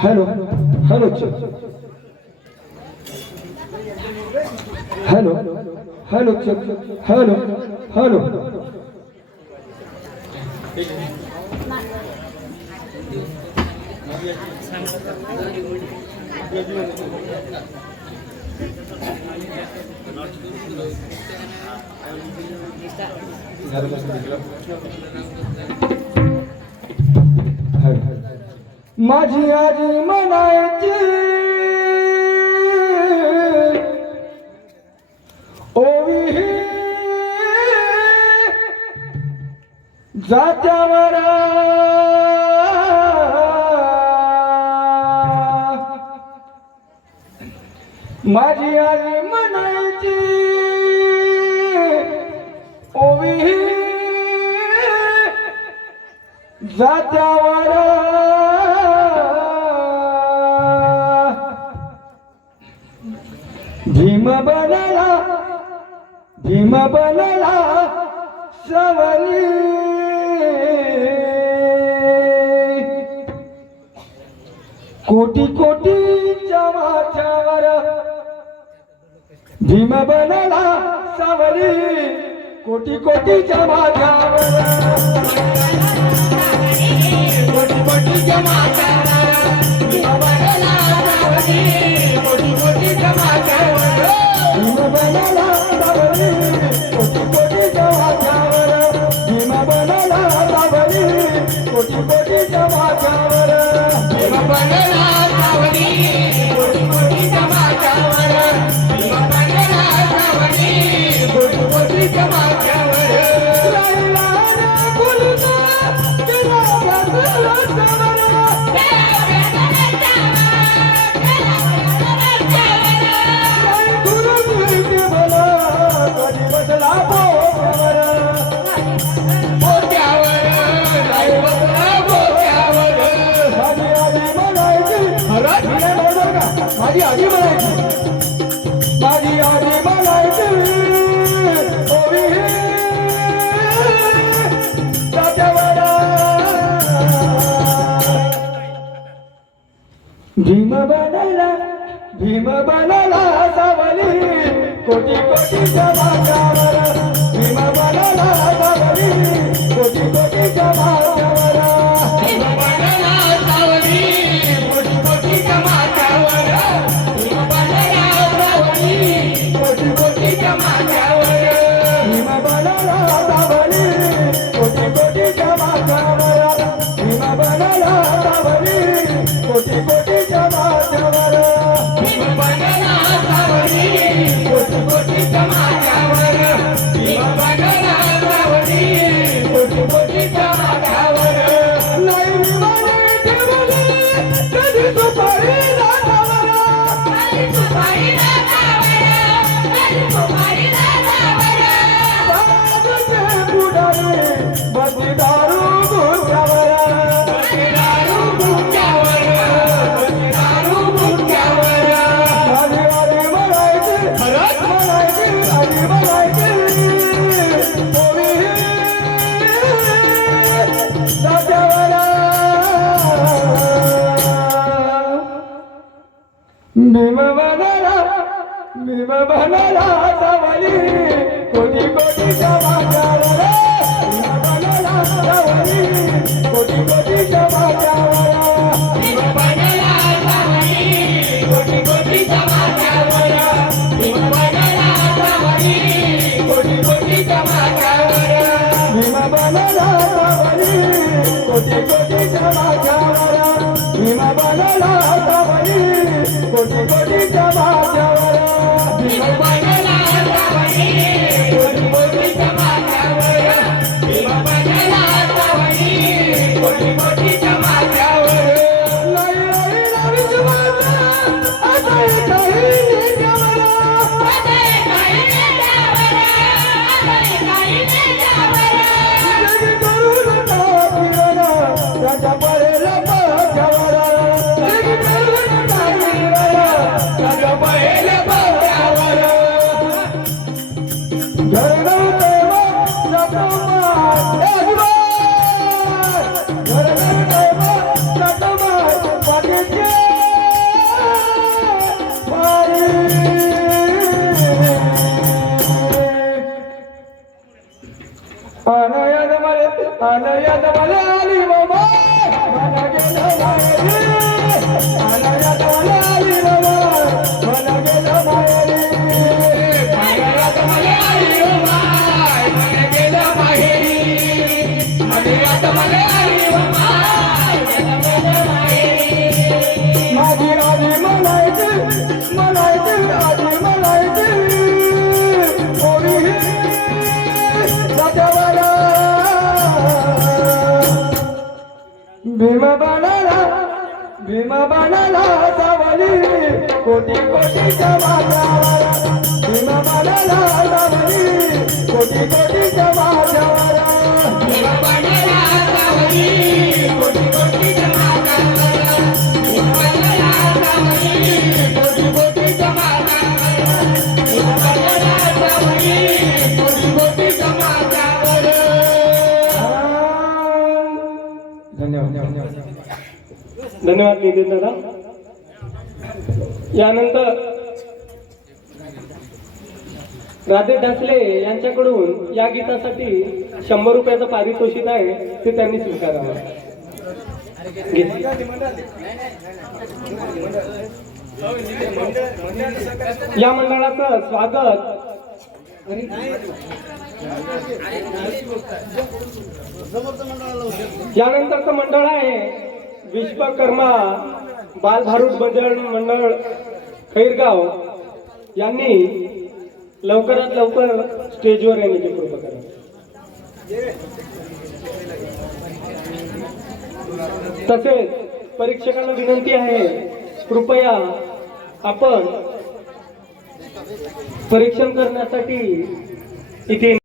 Hello hello hello hello hello hello माझी आजी म्हणायची ओवी जात्यावर माझी आजी म्हणायची ओवी जात्यावर भीम बनला सवली कोटी कोटीच्या माझ्यावर भीम बनला सावली कोटी कोटीच्या माझ्यावर कोटी कोटीच्या माझ्यावर भीम बनला सावली कोटी कोटीच्या माझ्यावर भीम बनला सावली कोटी कोटीच्या माझ्यावर भीम बनला सावली कोटी कोटीच्या माझ्यावर भीम बनला सावली कोटी कोटीच्या माझ्यावर भीम बनला सावली कोटी कोटीच्या माझ्यावर राहिला रे बोलता केला बदला माझी आजी म्हणायची ओवी जात्यावर भीम बनला सावली कोटी कोटीच्या माझ्यावर भीम बनला सावली कोटी कोटीच्या माझ्यावर भीम बनला सावली कोटी कोटीच्या माझ्यावर भीम बनला सावली कोटी कोटीच्या माझ्यावर भीम बनला सावली कोटी कोटीच्या माझ्यावर भीम बनला सावली कोटी कोटीच्या माझ्यावर भीम बनला सावली कोटी कोटीच्या माझ्यावर भीम बनला सावली कोटी कोटीच्या माझ्यावर नाही विमाने ठेवले कधी दुपारी जातावर कधी दुपारी जातावर कधी दुपारी जातावर बाबूचे पुढारी बसी दारू गुंजावर बसी दारू गुंजावर बसी दारू गुंजावर आधी आधी म्हणायची खरंच म्हणायची आधी म्हणायची ओवी जात्यावर भीम बनला सावली कोटी कोटीच्या माझ्यावर भीम बनला सावली कोटी कोटीच्या माझ्यावर भीम बनला सावली कोटी कोटीच्या माझ्यावर भीम बनला सावली कोटी कोटीच्या माझ्यावर भीम बनला सावली कोटी कोटीच्या माझ्यावर भीम बनला सावली कोटी कोटीच्या माझ्यावर भीम बनला सावली कोटी कोटीच्या माझ्यावर भीम बनला सावली कोटी कोटीच्या माझ्यावर नाही राहिला विश्वास आता काही नेत्यावर आता काही नेत्यावर आता काही नेत्यावर जग करून फिरला त्याच्या पडेल माझ्यावर जग करून फिरला भीमा बाणाला सावली कोटी कोटीच्या माझ्यावर भीमा बाणाला सावली कोटी कोटीच्या माझ्यावर भीमा बाणाला सावली कोटी कोटीच्या माझ्यावर भीमा बाणाला सावली कोटी कोटीच्या माझ्यावर भीमा बाणाला सावली कोटी कोटीच्या माझ्यावर. धन्यवाद धन्यवाद नितीन दादा. यानंतर राधे ढासले यांच्याकडून या गीतासाठी 100 रुपयाचं पारितोषिक आहे ते त्यांनी स्वीकारावं. या मंडळाचं स्वागत यानंतरचं मंडळ आहे विश्वकर्मा बालभारूड बजरंग मंडळ खैरगाव. यांनी लवकरात लवकर स्टेजवर येण्याची कृपा करा. तसेच परीक्षकांना विनंती आहे कृपया आपण परीक्षण करण्यासाठी इथे